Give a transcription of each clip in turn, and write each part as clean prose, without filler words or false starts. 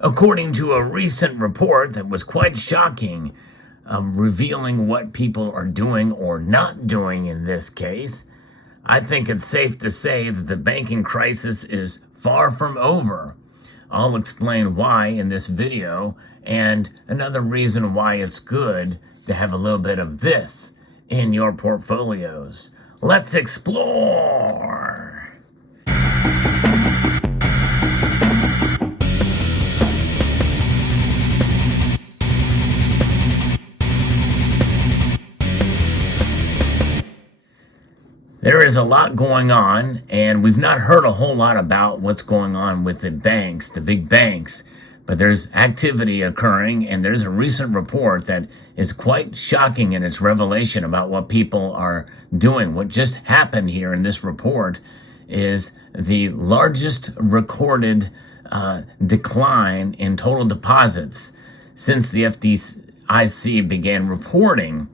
According to a recent report that was quite shocking, revealing what people are doing or not doing in this case, I think it's safe to say that the banking crisis is far from over. I'll explain why in this video, and another reason why it's good to have a little bit of this in your portfolios. Let's explore! There is a lot going on, and we've not heard a whole lot about what's going on with the banks, the big banks, but there's activity occurring, and there's a recent report that is quite shocking in its revelation about what people are doing. What just happened here in this report is the largest recorded decline in total deposits since the FDIC began reporting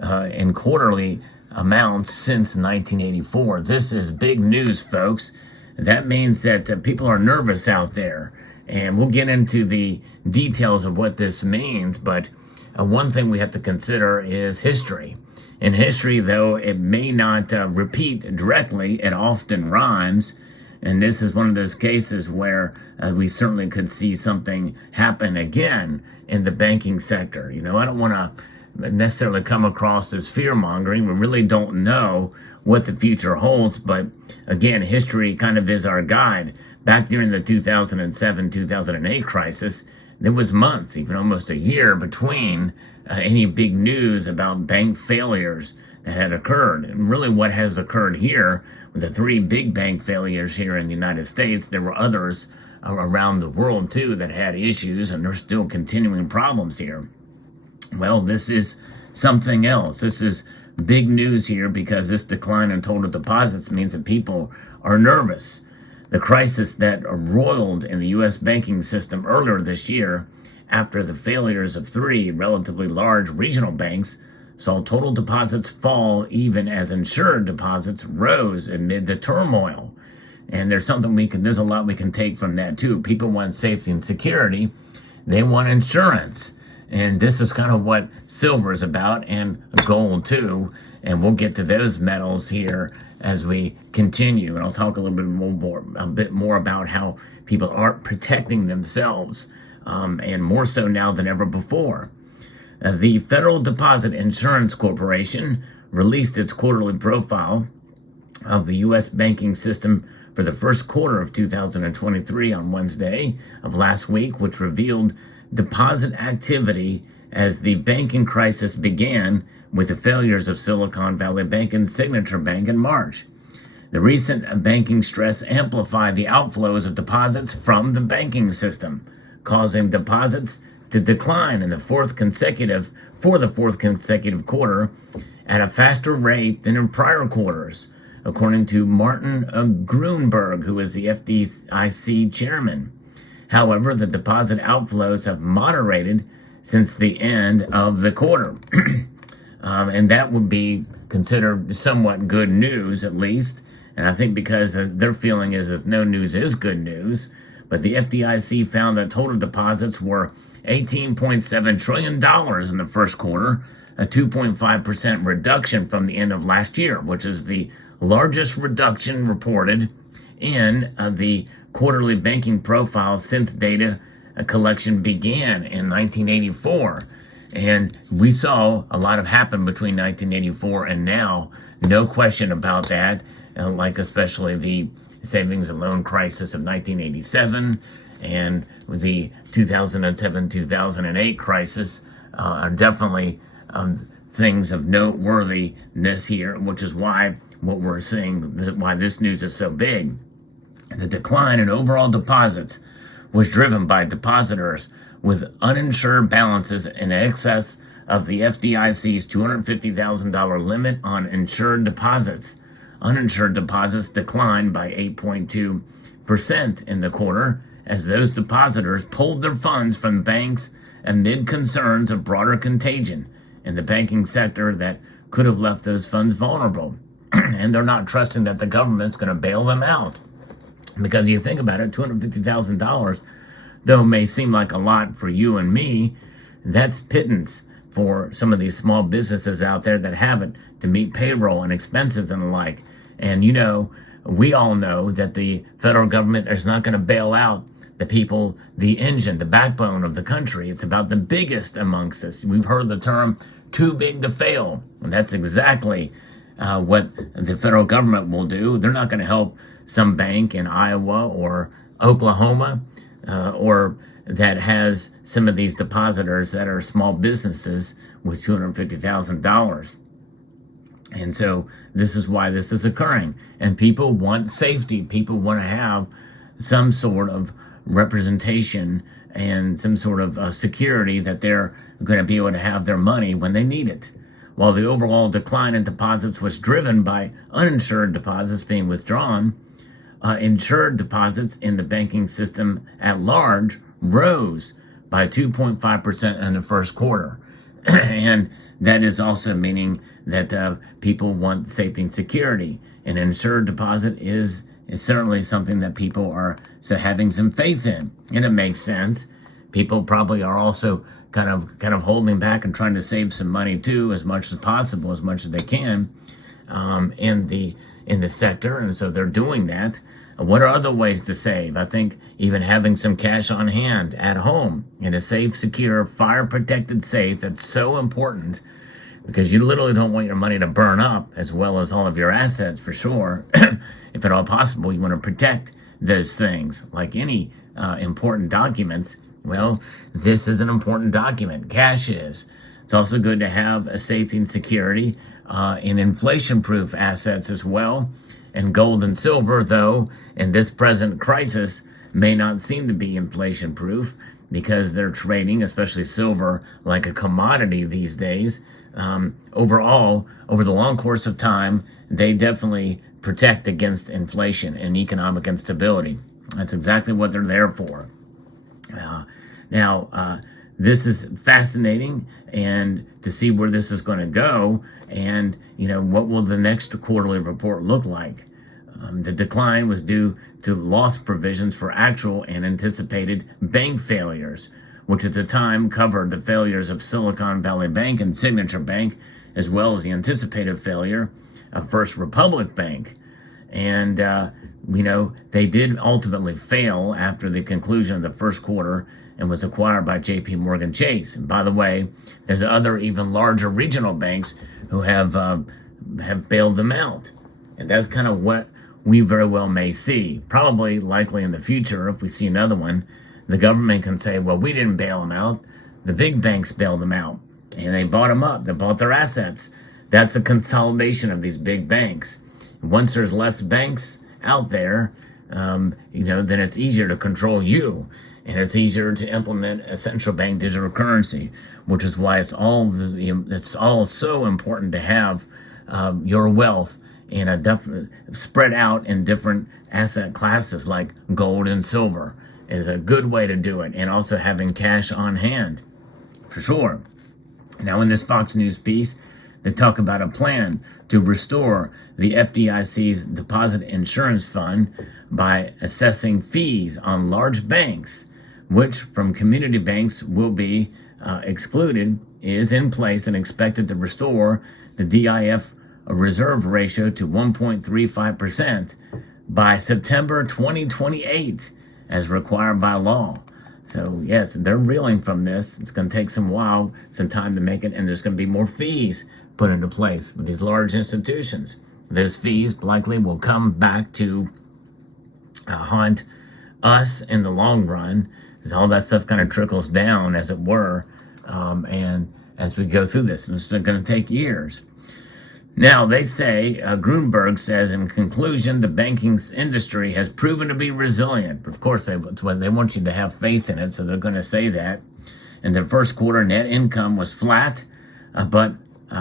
in quarterly amounts since 1984. This is big news, folks. That means that people are nervous out there, and we'll get into the details of what this means, but one thing we have to consider is history. In history, though, it may not repeat directly, it often rhymes, and this is one of those cases where we certainly could see something happen again in the banking sector. You know, I don't want to necessarily come across as fear-mongering. We really don't know what the future holds, but again, history kind of is our guide. Back during the 2007-2008 crisis, there was months, even almost a year, between any big news about bank failures that had occurred. And really what has occurred here, with the three big bank failures here in the United States, there were others around the world too that had issues, and there's still continuing problems here. Well, this is something else. This is big news here because this decline in total deposits means that people are nervous. The crisis that roiled in the U.S. banking system earlier this year after the failures of three relatively large regional banks saw total deposits fall even as insured deposits rose amid the turmoil. And there's a lot we can take from that too. People want safety and security. They want insurance. And this is kind of what silver is about, and gold too. And we'll get to those metals here as we continue. And I'll talk a bit more about how people are protecting themselves, and more so now than ever before. The Federal Deposit Insurance Corporation released its quarterly profile of the U.S. banking system for the first quarter of 2023 on Wednesday of last week, which revealed deposit activity as the banking crisis began with the failures of Silicon Valley Bank and Signature Bank in March. The recent banking stress amplified the outflows of deposits from the banking system, causing deposits to decline in the fourth consecutive quarter at a faster rate than in prior quarters, according to Martin Gruenberg, who is the FDIC chairman. However, the deposit outflows have moderated since the end of the quarter. And that would be considered somewhat good news, at least. And I think because their feeling is no news is good news. But the FDIC found that total deposits were $18.7 trillion in the first quarter, a 2.5% reduction from the end of last year, which is the largest reduction reported in the quarterly banking profile since data collection began in 1984. And we saw a lot happen between 1984 and now, no question about that, like especially the savings and loan crisis of 1987 and the 2007-2008 crisis are definitely things of noteworthiness here, which is why what we're seeing, why this news is so big. The decline in overall deposits was driven by depositors with uninsured balances in excess of the FDIC's $250,000 limit on insured deposits. Uninsured deposits declined by 8.2% in the quarter as those depositors pulled their funds from banks amid concerns of broader contagion in the banking sector that could have left those funds vulnerable. And they're not trusting that the government's going to bail them out. Because you think about it, $250,000 though it may seem like a lot for you and me, that's pittance for some of these small businesses out there that have it to meet payroll and expenses and the like. And we all know that the federal government is not going to bail out the people, the engine, the backbone of the country. It's about the biggest amongst us. We've heard the term too big to fail. And that's exactly what the federal government will do. They're not going to help some bank in Iowa or Oklahoma or that has some of these depositors that are small businesses with $250,000. And so this is why this is occurring. And people want safety. People want to have some sort of representation and some sort of security that they're going to be able to have their money when they need it. While the overall decline in deposits was driven by uninsured deposits being withdrawn, insured deposits in the banking system at large rose by 2.5% in the first quarter. And that is also meaning that people want safety and security. An insured deposit is certainly something that people are having some faith in, and it makes sense. People probably are also kind of holding back and trying to save some money too, as much as possible, as much as they can, in the sector, and so they're doing that. What are other ways to save? I think even having some cash on hand at home in a safe, secure, fire-protected safe, that's so important, because you literally don't want your money to burn up, as well as all of your assets, for sure. If at all possible, you want to protect those things. Like any important documents, well, this is an important document. Cash is. It's also good to have a safety and security in inflation-proof assets as well. And gold and silver, though, in this present crisis, may not seem to be inflation-proof because they're trading, especially silver, like a commodity these days. Overall, over the long course of time, they definitely protect against inflation and economic instability. That's exactly what they're there for. Now, this is fascinating, and to see where this is going to go, and what will the next quarterly report look like. The decline was due to loss provisions for actual and anticipated bank failures, which at the time covered the failures of Silicon Valley Bank and Signature Bank, as well as the anticipated failure of First Republic Bank. And, they did ultimately fail after the conclusion of the first quarter and was acquired by J.P. Morgan Chase. And by the way, there's other even larger regional banks who have bailed them out. And that's kind of what we very well may see. Probably, likely in the future, if we see another one, the government can say, well, we didn't bail them out. The big banks bailed them out. And they bought them up. They bought their assets. That's a consolidation of these big banks. Once there's less banks out there, then it's easier to control you. And it's easier to implement a central bank digital currency, which is why it's all so important to have your wealth in a definite spread out in different asset classes like gold and silver is a good way to do it, and also having cash on hand, for sure. Now, in this Fox News piece, they talk about a plan to restore the FDIC's Deposit Insurance Fund by assessing fees on large banks, which from community banks will be excluded, is in place and expected to restore the DIF reserve ratio to 1.35% by September 2028, as required by law. So yes, they're reeling from this. It's going to take some time to make it, and there's going to be more fees put into place with these large institutions. Those fees likely will come back to haunt us in the long run, because all that stuff kind of trickles down, as it were, and as we go through this, and it's going to take years. Now, they say, Grunberg says, in conclusion, the banking industry has proven to be resilient. Of course, they want you to have faith in it, so they're going to say that. In the first quarter, net income was flat, but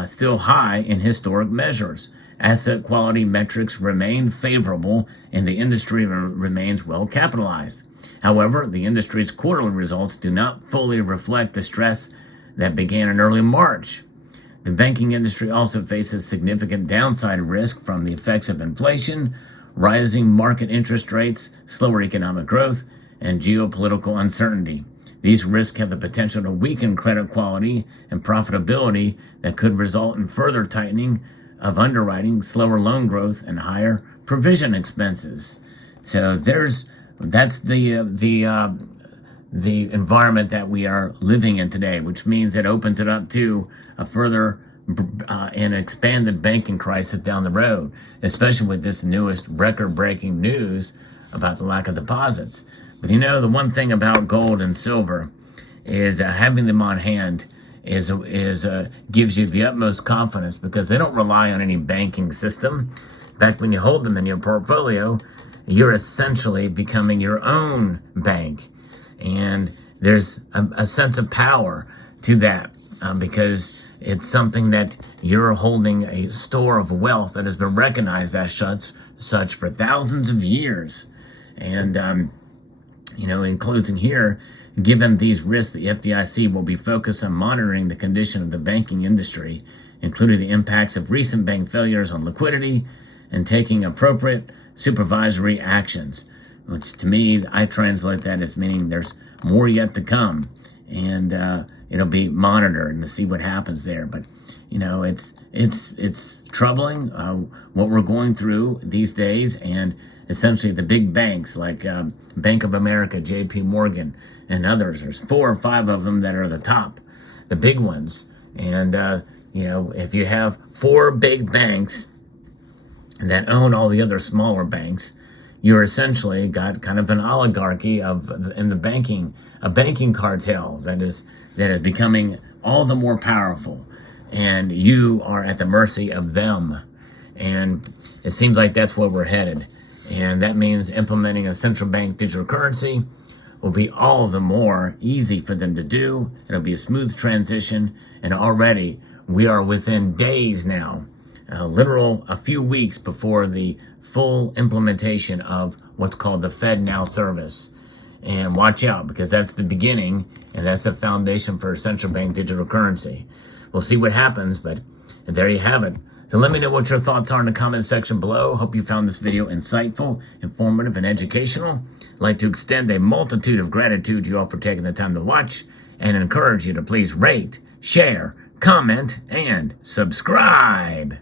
still high in historic measures. Asset quality metrics remain favorable, and the industry remains well capitalized. However, the industry's quarterly results do not fully reflect the stress that began in early March. The banking industry also faces significant downside risk from the effects of inflation, rising market interest rates, slower economic growth, and geopolitical uncertainty. These risks have the potential to weaken credit quality and profitability that could result in further tightening of underwriting, slower loan growth, and higher provision expenses. So that's the environment that we are living in today, which means it opens it up to a further and expanded banking crisis down the road, especially with this newest record-breaking news about the lack of deposits. But the one thing about gold and silver is having them on hand gives you the utmost confidence because they don't rely on any banking system. In fact, when you hold them in your portfolio, you're essentially becoming your own bank. And there's a sense of power to that because it's something that you're holding a store of wealth that has been recognized as such for thousands of years. And, in closing here, given these risks, the FDIC will be focused on monitoring the condition of the banking industry, including the impacts of recent bank failures on liquidity and taking appropriate supervisory actions, which to me, I translate that as meaning there's more yet to come, and it'll be monitored and to see what happens there. But it's troubling what we're going through these days, and essentially the big banks like Bank of America, JP Morgan, and others. There's 4 or 5 of them that are the top, the big ones. And if you have 4 big banks that own all the other smaller banks, you're essentially got kind of an oligarchy in the banking, a banking cartel that is becoming all the more powerful, and you are at the mercy of them. And it seems like that's where we're headed. And that means implementing a central bank digital currency will be all the more easy for them to do. It'll be a smooth transition, and already we are within days now, a few weeks before the full implementation of what's called the FedNow service. And watch out, because that's the beginning, and that's the foundation for a central bank digital currency. We'll see what happens, but there you have it. So let me know what your thoughts are in the comment section below. Hope you found this video insightful, informative, and educational. I'd like to extend a multitude of gratitude to you all for taking the time to watch, and encourage you to please rate, share, comment, and subscribe.